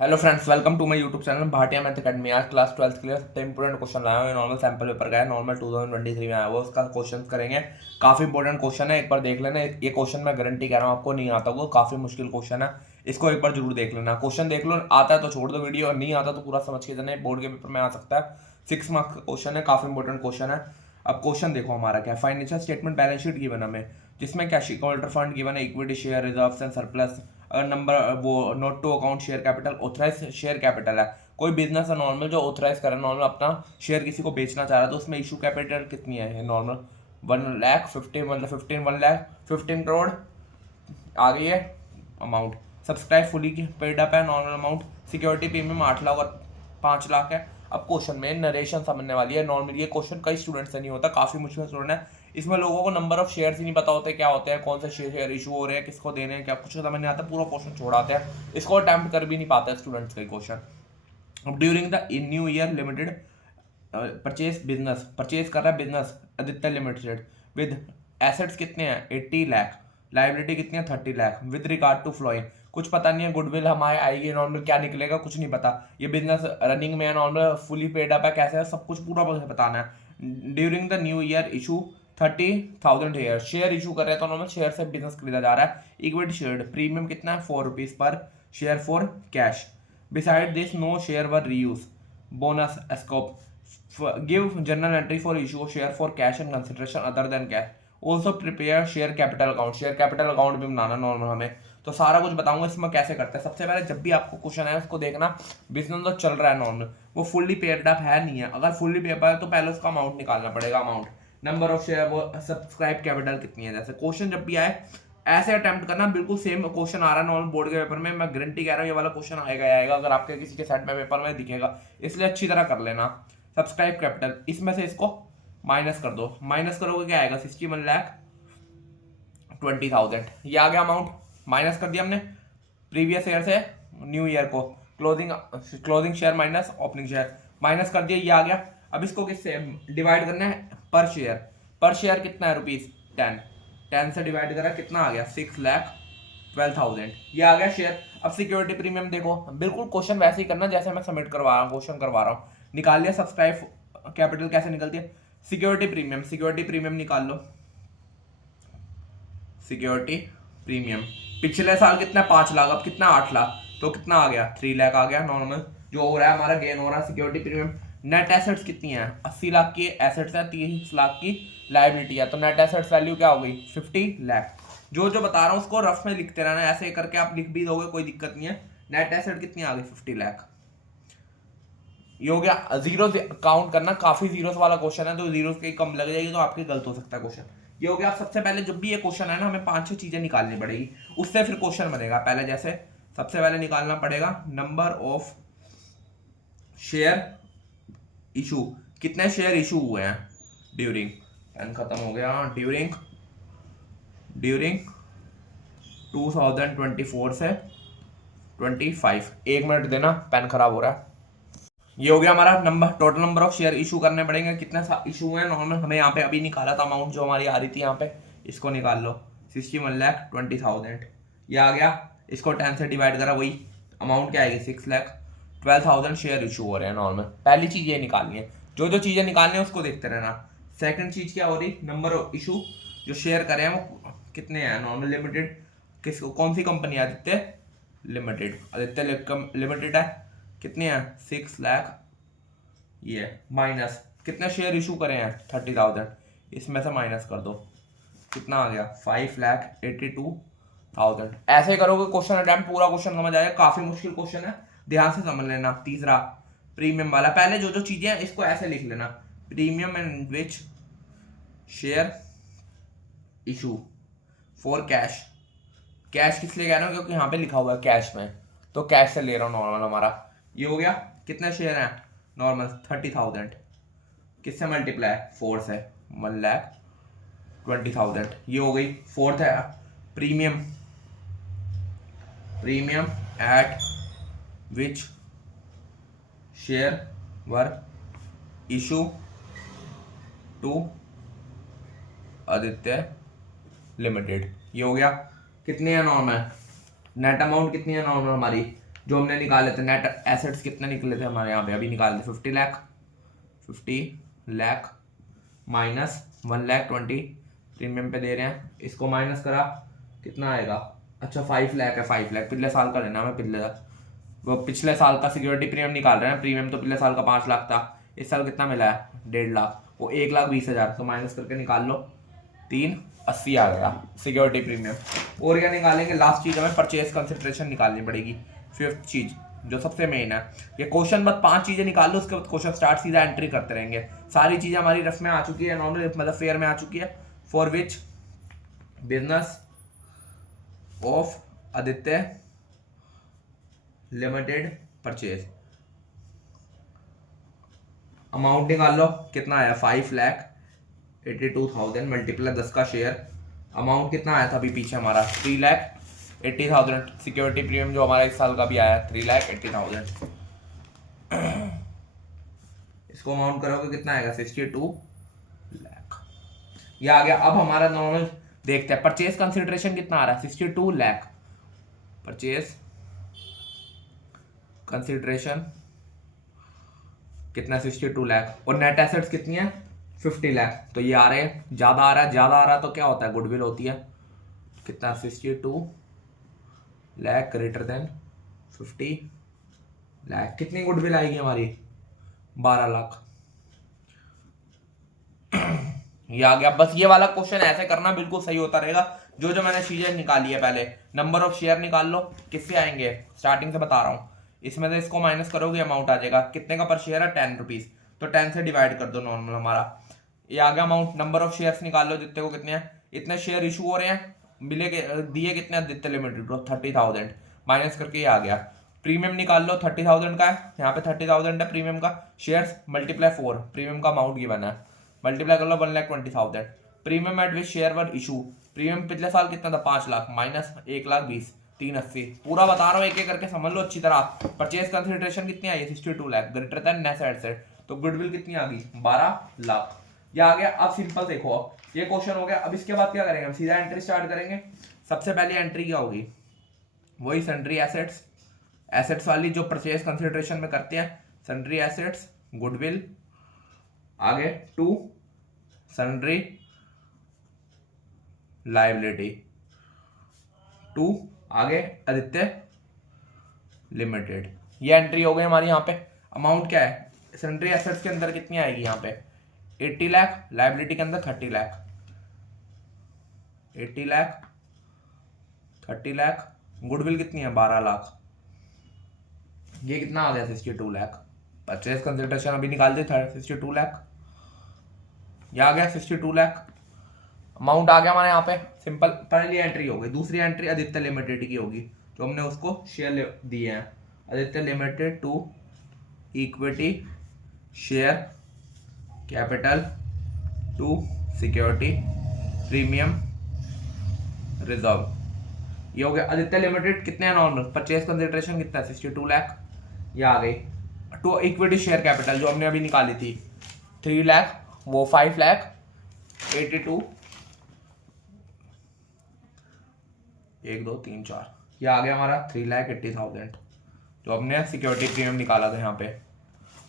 Hello friends, welcome to my YouTube channel Bhatia math academy. आज class 12th के लिए सबसे इंपॉर्टेंट क्वेश्चन लाया हूँ। नॉर्मल सैंपल पेपर का है, नॉर्मल 2023 में आया हुआ, उसका क्वेश्चन करेंगे। काफ़ी इंपॉर्टेंट क्वेश्चन है, एक बार देख लेना। ये क्वेश्चन मैं गारंटी कह रहा हूँ आपको नहीं आता होगा, काफ़ी मुश्किल क्वेश्चन है। इसको एक बार जरूर देख लेना। क्वेश्चन देख लो, आता है तो छोड़ दो वीडियो, और नहीं आता तो पूरा समझ के जाना। बोर्ड के पेपर में आ सकता है। 6 मार्क्स का क्वेश्चन है, काफ़ी इंपॉर्टेंट क्वेश्चन है। अब क्वेश्चन देखो हमारा क्या है। Financial statement balance sheet given हमें, जिसमें कैश इक्विटी फंड गिवन है, equity share reserves and surplus. अगर नंबर वो note to account share capital, authorise share capital है। कोई बिजनेस है नॉर्मल जो ऑथराइज करे, नॉर्मल अपना शेयर किसी को बेचना चाह रहा है, तो उसमें इशू कैपिटल कितनी है नॉर्मल 1,50,000, मतलब 1,15 करोड़ आ गई है अमाउंट। सब्सक्राइब फुली की पेड अप है normal amount. Security premium 8 lakh और 5 लाख है। अब क्वेश्चन में नरेशन समझने वाली है। नॉर्मल ये क्वेश्चन कई स्टूडेंट से नहीं होता, काफी मुश्किल स्टूडेंट है। इसमें लोगों को नंबर ऑफ शेयर्स ही नहीं पता होते, क्या होते हैं, कौन से शेयर इशू हो रहे हैं, किसको देने हैं, क्या कुछ समझ नहीं आता, पूरा क्वेश्चन छोड़ाते हैं। इसको अटेम्प्ट कर भी नहीं पाता स्टूडेंट्स का question. During the new year limited purchase कर रहा है business Aditya limited with assets कितने हैं 80 लाख, लाइबिलिटी कितनी है 30 lakh. With regard to following कुछ पता नहीं है, गुडविल हमारे आएगी नॉर्मल, क्या निकलेगा कुछ नहीं पता। ये बिजनेस रनिंग में है नॉर्मल, फुली पेड अप है, कैसे है सब कुछ पूरा बताना है। During the new year issue 30,000 share issue कर रहे हैं, तो नॉर्मल शेयर से बिजनेस खरीदा जा रहा है। इक्विटी शेयर प्रीमियम कितना है 4 rupees per share for cash. Beside this no share were reuse bonus scope. Give journal entry for issue of share for cash and consideration other than cash. Also prepare share capital account. share capital account भी बनाना normal हमें। तो सारा कुछ बताऊंगा इसमें कैसे करते हैं। सबसे पहले जब भी आपको क्वेश्चन है उसको देखना, बिजनेस तो चल रहा है नॉर्मल, वो फुल्ली पेड अप है नहीं है। अगर फुल्ली पेड है तो पहले उसका अमाउंट निकालना पड़ेगा। अमाउंट, नंबर ऑफ शेयर, वो सब्सक्राइब कैपिटल कितनी है। जैसे क्वेश्चन जब भी आए ऐसे अटेम्प्ट करना। बिल्कुल सेम क्वेश्चन आ रहा है नॉर्मल बोर्ड के पेपर में, मैं गारंटी कह रहा हूँ ये वाला क्वेश्चन आएगा आएगा। अगर आपके किसी के सेट में पेपर में दिखेगा, इसलिए अच्छी तरह कर लेना। सब्सक्राइब कैपिटल, इसमें से इसको माइनस कर दो। माइनस करोगे क्या आएगा 61,20,000। ये आ गया अमाउंट, माइनस कर दिया हमने प्रीवियस ईयर से न्यू ईयर को। Closing closing share minus opening share, minus कर दिया, ये आ गया। अब इसको किससे डिवाइड करना है, पर शेयर। पर शेयर कितना है रुपीज 10, 10 से डिवाइड करा कितना आ गया 6,12,000। ये आ गया शेयर। अब सिक्योरिटी प्रीमियम देखो, बिल्कुल क्वेश्चन वैसे ही करना जैसे मैं सबमिट करवा रहा हूँ, क्वेश्चन करवा रहा हूँ। निकाल लिया सब्सक्राइब कैपिटल, कैसे निकलती है सिक्योरिटी प्रीमियम निकाल लो। सिक्योरिटी प्रीमियम पिछले साल कितना 5 लाख, अब कितना 8 लाख, तो कितना आ गया 3 लाख आ गया नॉर्मल। जो हो रहा है हमारा गेन हो रहा है सिक्योरिटी प्रीमियम। नेट एसेट्स कितनी है 80 लाख की एसेट्स है, 30 लाख की लाइबिलिटी है, तो नेट एसेट्स वैल्यू क्या हो गई 50 लाख। जो जो बता रहा हूँ उसको रफ में लिखते रहना, ऐसे करके आप लिख भी दोगे कोई दिक्कत नहीं है। नेट एसेट कितनी आ गई 50 लाख। ये हो गया। जीरो काउंट करना, काफी जीरोस वाला क्वेश्चन है, तो जीरोस की कम लग जाएगी तो आपके गलत हो सकता है क्वेश्चन। ये हो गया। आप सबसे पहले जब भी ये क्वेश्चन है ना, हमें 5-6 चीजें निकालनी पड़ेगी, उससे फिर क्वेश्चन बनेगा। पहले जैसे सबसे पहले निकालना पड़ेगा नंबर ऑफ शेयर इशू, कितने शेयर इशू हुए हैं ड्यूरिंग, पेन खत्म हो गया, ड्यूरिंग 2024 से 25। 1 मिनट देना, पेन खराब हो रहा है। ये हो गया हमारा number, total number of share issue करने पड़ेंगे, कितने इशू हुए हैं नॉर्मल। हमें यहाँ पे अभी निकाला था अमाउंट जो हमारी आ रही थी यहाँ पे, इसको निकाल लो 61,20,000। ये आ गया। इसको 10 से डिवाइड करा, वही अमाउंट क्या आएगी 6,12,000 शेयर इशू हो रहे हैं नॉर्मल। पहली चीज ये निकालनी है, जो जो चीजें निकालनी है उसको देखते रहना। सेकंड चीज क्या हो रही, नंबर ऑफ इशू जो शेयर करे हैं वो कितने हैं नॉर्मल। लिमिटेड किसको, कौन सी कंपनी है, आदित्य लिमिटेड, आदित्य लिमिटेड है, कितने हैं 6 लाख। ये माइनस कितने शेयर इशू करे हैं 30,000, इसमें से माइनस कर दो, कितना आ गया 5,82,000। ऐसे करोगे क्वेश्चन अटेम्प्ट पूरा क्वेश्चन समझ आएगा। काफी मुश्किल क्वेश्चन है, ध्यान से समझ लेना। तीसरा प्रीमियम वाला, पहले जो जो चीजें हैं इसको ऐसे लिख लेना, premium in which share issue for cash. Cash किस लिए कह रहा हूँ, क्योंकि यहाँ पे लिखा हुआ है कैश में, तो कैश से ले रहा हूँ नॉर्मल हमारा। ये हो गया। कितने शेयर हैं नॉर्मल 30,000, किससे मल्टीप्लाई 4 से 1,20,000। ये हो गई। फोर्थ है premium, premium at which share were issue to Aditya limited. ये हो गया। कितनी है नॉर्मल, नेट अमाउंट कितनी है नॉर्मल हमारी जो हमने निकाले थे नेट एसेट्स कितने निकले थे हमारे यहाँ पे, अभी निकाले थे 50 लाख माइनस 1,20,000 प्रीमियम पे दे रहे हैं, इसको माइनस करा कितना आएगा, अच्छा 5 लाख है, 5 लाख पिछले साल का लेना, मैं पिछले साल का सिक्योरिटी प्रीमियम निकाल रहे हैं, प्रीमियम तो पिछले साल का 5 लाख था, इस साल कितना मिला है 1.5 लाख, वो 1,20,000, तो माइनस करके निकाल लो 380 आ गया सिक्योरिटी प्रीमियम। और क्या निकालेंगे, लास्ट चीज हमें परचेज कंसिडरेशन निकालनी पड़ेगी, 5th चीज जो सबसे मेन है। ये क्वेश्चन बस 5 चीजें निकाल लो, उसके बाद क्वेश्चन स्टार्ट, सीधा एंट्री करते रहेंगे। सारी चीजें हमारी रफ में आ चुकी है, नॉर्मल मतलब फेयर में आ चुकी है। For which business of Aditya limited purchase, amount निकाल लो कितना आया 5,82,000 मल्टीप्लाई 10 का शेयर, अमाउंट कितना आया था अभी पीछे हमारा 3,80,000, सिक्योरिटी प्रीमियम जो हमारा इस साल का भी आया है 3,80,000, इसको अमाउंट करोगे कितना आएगा 62 लाख, ये आ गया। अब हमारा नॉर्मल देखते हैं परचेज कंसिडरेशन कितना आ रहा है 62 लाख, परचेज कंसिडरेशन कितना 62 लाख, और नेट एसेट्स कितनी है 50 लाख, तो ये आ रहे हैं, ज्यादा आ रहा है, ज्यादा आ रहा है तो क्या होता है गुडविल होती है, कितना 62 लाख ग्रेटर देन 50 लाख, कितनी गुडविल आएगी हमारी 12 लाख। ये आ गया। बस ये वाला क्वेश्चन ऐसे करना बिल्कुल सही होता रहेगा। जो जो मैंने चीजें निकाली है, पहले नंबर ऑफ शेयर निकाल लो, किससे आएंगे स्टार्टिंग से बता रहा हूँ, इसमें से इसको माइनस करोगे अमाउंट आ जाएगा, कितने का पर शेयर है 10 रुपीज, तो 10 से डिवाइड कर दो नॉर्मल हमारा, ये आ गया अमाउंट। नंबर ऑफ शेयर्स निकाल लो, जितने को कितने हैं, इतने शेयर इशू हो रहे हैं, मिले दिए कितने आदित्य लिमिटेड को 30,000, माइनस करके ये आ गया। प्रीमियम निकाल लो 30,000 का है, यहाँ पे 30,000 है प्रीमियम का, शेयर्स मल्टीप्लाई 4, प्रीमियम का अमाउंट गिवन है, मल्टीप्लाई कर लो 1,20,000, premium at which share were issue, premium पिछले साल कितना था 5 लाख माइनस 1,20,000 380, पूरा बता रहा हूँ एक एक करके समझ लो अच्छी तरह। परचेज कंसिडरेशन कितनी आई है 62 lakh greater than net asset, तो गुडविल कितनी आ गई 12 लाख, ये आ गया। अब सिंपल देखो, अब ये क्वेश्चन हो गया। अब इसके बाद क्या करेंगे, हम सीधा एंट्री स्टार्ट करेंगे। सबसे पहले एंट्री क्या होगी, वही सन्ड्री एसेट्स, एसेट्स वाली जो परचेज कंसिडरेशन में करते हैं, सन्ड्री एसेट्स गुडविल, आगे टू सन्ड्री लायबिलिटी, टू आगे आदित्य लिमिटेड, ये एंट्री हो गई हमारी। यहाँ पे अमाउंट क्या है, सन्ड्री एसेट्स के अंदर कितनी आएगी यहाँ पे 80 लाख, लायबिलिटी के अंदर 30 लाख, 80 लाख 30 लाख, गुडविल कितनी है 12 लाख, ये कितना आ गया 62 लाख। परचेज कंसिडरेशन अभी निकाल दे 62 लाख, ये आ गया 62 लाख, अमाउंट आ गया हमारे यहाँ पे। सिंपल पहली एंट्री हो गई। दूसरी एंट्री आदित्य लिमिटेड की होगी, जो हमने उसको शेयर दिए हैं, Aditya limited to equity share capital to security premium reserve, ये हो गया। आदित्य लिमिटेड कितने हैं नॉर्मल, परचेज कंसिडरेशन कितना है 62 लाख, ये आ गई। टू इक्विटी शेयर कैपिटल जो हमने अभी निकाली थी 3 लाख, वो 5,82 1 2 3 4, ये आ गया हमारा 3,80,000 जो हमने सिक्योरिटी प्रीमियम निकाला था यहाँ पे,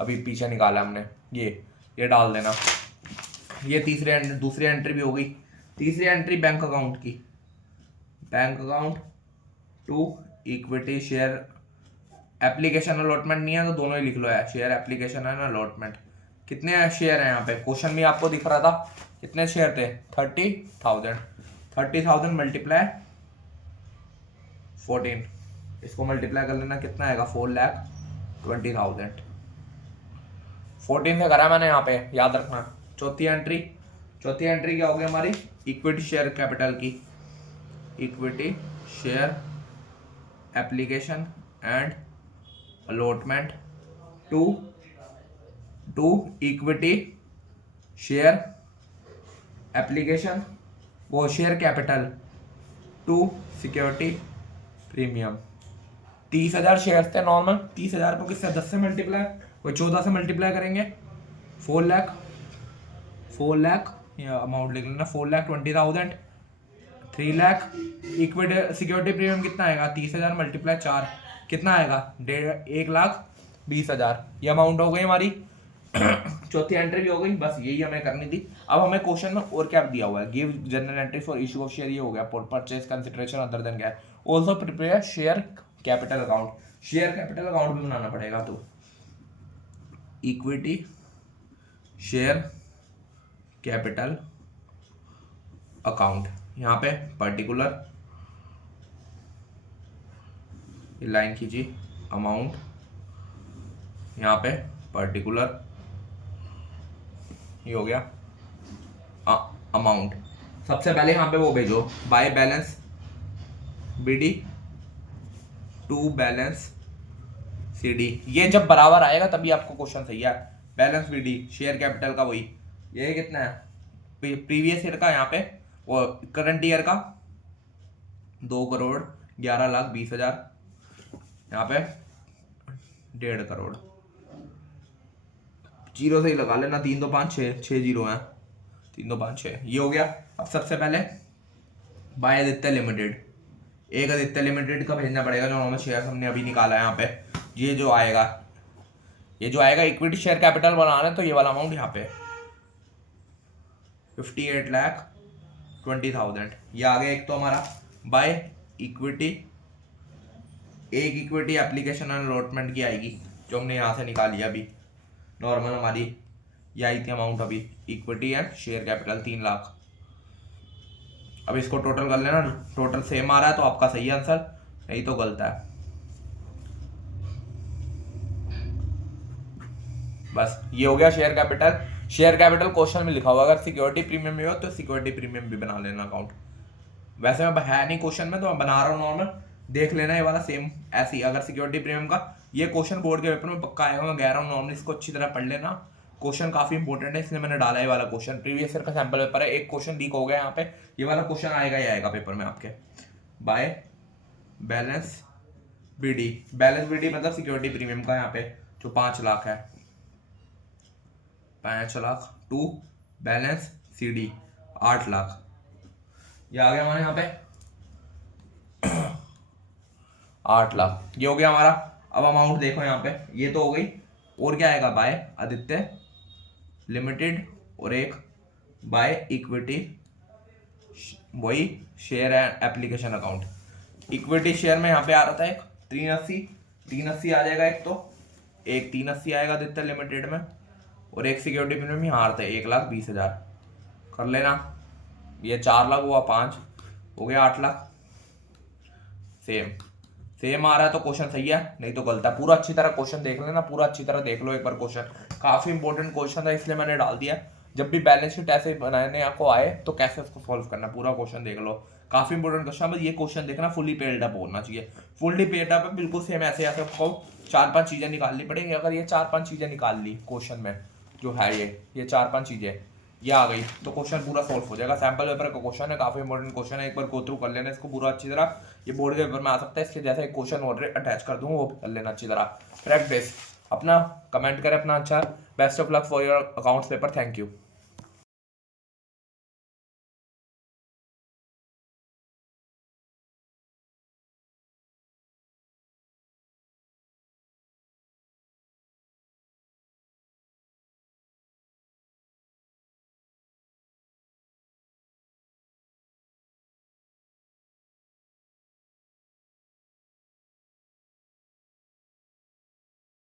अभी पीछे निकाला हमने, ये डाल देना। ये दूसरी एंट्री भी हो गई। तीसरी एंट्री बैंक अकाउंट की, bank account to equity share application allotment नहीं है तो दोनों ही लिख लो, है शेयर एप्लीकेशन है ना अलॉटमेंट। कितने शेयर है यहाँ पे, क्वेश्चन भी आपको दिख रहा था, कितने शेयर थे 30,000 मल्टीप्लाई 14, इसको मल्टीप्लाई कर लेना कितना आएगा 4,20,000, 14 से करा मैंने यहाँ पे, याद रखना। चौथी एंट्री क्या होगी हमारी, इक्विटी शेयर कैपिटल की, equity share application and allotment to equity share application, वो share capital to security premium. 30,000 share थे नॉर्मल, 30,000 को किससे 10 से मल्टीप्लाई, वो 14 से मल्टीप्लाई करेंगे 4 लाख, या अमाउंट लिख लेना 4,20,000, 3 लाख, इक्विटी सिक्योरिटी प्रीमियम कितना आएगा 30,000 मल्टीप्लाई 4, कितना आएगा 1,20,000, ये अमाउंट हो गई हमारी। चौथी एंट्री भी हो गई, बस यही हमें करनी थी। अब हमें क्वेश्चन में और क्या दिया हुआ है, give general entry for issue of share, ये हो गया परचेज कंसिडरेशन अदर देन क्या है, also prepare share capital account, share capital account भी बनाना पड़ेगा। तो इक्विटी शेयर कैपिटल अकाउंट, यहाँ पे पर्टिकुलर लाइन कीजिए अमाउंट, यहाँ पे पर्टिकुलर ये हो गया अमाउंट। सबसे पहले यहाँ पे वो भेजो by balance BD to balance CD, ये जब बराबर आएगा तभी आपको क्वेश्चन सही है। बैलेंस बीडी शेयर कैपिटल का वही, ये कितना है प्रीवियस ईयर का, यहाँ पे वो करंट ईयर का 2,11,20,000, यहाँ पे 1.5 करोड़, जीरो से ही लगा लेना, 3 2 5 6 6 जीरो हैं, 3 2 5 6, ये हो गया। अब सबसे पहले बाय आदित्य लिमिटेड, एक आदित्य लिमिटेड का भेजना पड़ेगा, जो नॉर्मल शेयर हमने अभी निकाला है यहाँ पे। ये जो आएगा इक्विटी शेयर कैपिटल बनाना है, तो ये वाला अमाउंट यहाँ पे 58,20,000, ये आ गया एक तो हमारा बाय इक्विटी। एक इक्विटी एप्लीकेशन एंड अलॉटमेंट की आएगी, जो हमने यहाँ से निकाली अभी, नॉर्मल हमारी ये आई थी अमाउंट अभी, equity and share capital 3 lakh. अब इसको टोटल कर लेना, टोटल सेम आ रहा है तो आपका सही आंसर, नहीं तो गलत है। बस ये हो गया share capital. Share capital question में लिखा हुआ, अगर सिक्योरिटी प्रीमियम में हो तो सिक्योरिटी प्रीमियम भी बना लेना अकाउंट। वैसे मैं है नहीं क्वेश्चन में, तो मैं बना रहा हूँ नॉर्मल, देख लेना ये वाला सेम ऐसे ही। अगर सिक्योरिटी प्रीमियम का ये क्वेश्चन बोर्ड के पेपर में पक्का आएगा, मैं कह रहा हूँ, नॉर्मल इसको अच्छी तरह पढ़ लेना, क्वेश्चन काफी इंपॉर्टेंट है, इसलिए मैंने डाला ये वाला क्वेश्चन। प्रीवियस ईयर का सैंपल पेपर है, एक क्वेश्चन लीक हो गया यहाँ पे, ये वाला क्वेश्चन आएगा ही आएगा पेपर में आपके। By balance BD, balance BD मतलब सिक्योरिटी प्रीमियम का, यहाँ पे जो 5 लाख है, 5 lakh to balance CD 8 lakh, ये आ गया हमारे यहाँ पे 8 लाख, ये हो गया हमारा। अब अमाउंट देखो यहाँ पे, ये तो हो गई, और क्या आएगा बाय आदित्य लिमिटेड, और एक बाय इक्विटी वही share and application account. Equity share में यहाँ पे आ रहा था एक 380 आ जाएगा, एक तो एक 380 आएगा आदित्य लिमिटेड में, और एक सिक्योरिटी प्रीमियम यहाँ आ रहा था 1,20,000, कर लेना, ये 4 लाख हुआ, 5 हो गया 8 लाख। सेम आ रहा है तो क्वेश्चन सही है, नहीं तो गलत है। पूरा अच्छी तरह क्वेश्चन देख लेना, पूरा अच्छी तरह देख लो एक बार क्वेश्चन, काफी इंपॉर्टेंट क्वेश्चन है, इसलिए मैंने डाल दिया। जब भी बैलेंस शीट ऐसे बनाने आपको आए तो कैसे उसको सॉल्व करना, पूरा क्वेश्चन देख लो, काफी इंपॉर्टेंट क्वेश्चन। बस ये क्वेश्चन देखना फुली पेड अप होना चाहिए, फुली पेड अप है बिल्कुल सेम ऐसे ऐसे आपको 4-5 चीजें निकालनी पड़ेगी। अगर ये 4-5 चीजें निकाल ली क्वेश्चन में, जो है ये 4-5 चीजें ये आ गई, तो क्वेश्चन पूरा सॉल्व हो जाएगा। सैंपल पेपर का क्वेश्चन है, काफी इंपॉर्टेंट क्वेश्चन है, एक बार गो थ्रू कर लेना इसको पूरा अच्छी तरह। ये बोर्ड के पेपर में आ सकता है, इसके जैसे एक क्वेश्चन ऑलरेडी अटैच कर दूंगा, वो कर लेना अच्छी तरह। प्रैक्टिस अपना कमेंट करें अपना अच्छा। Best of luck for your accounts paper, thank you.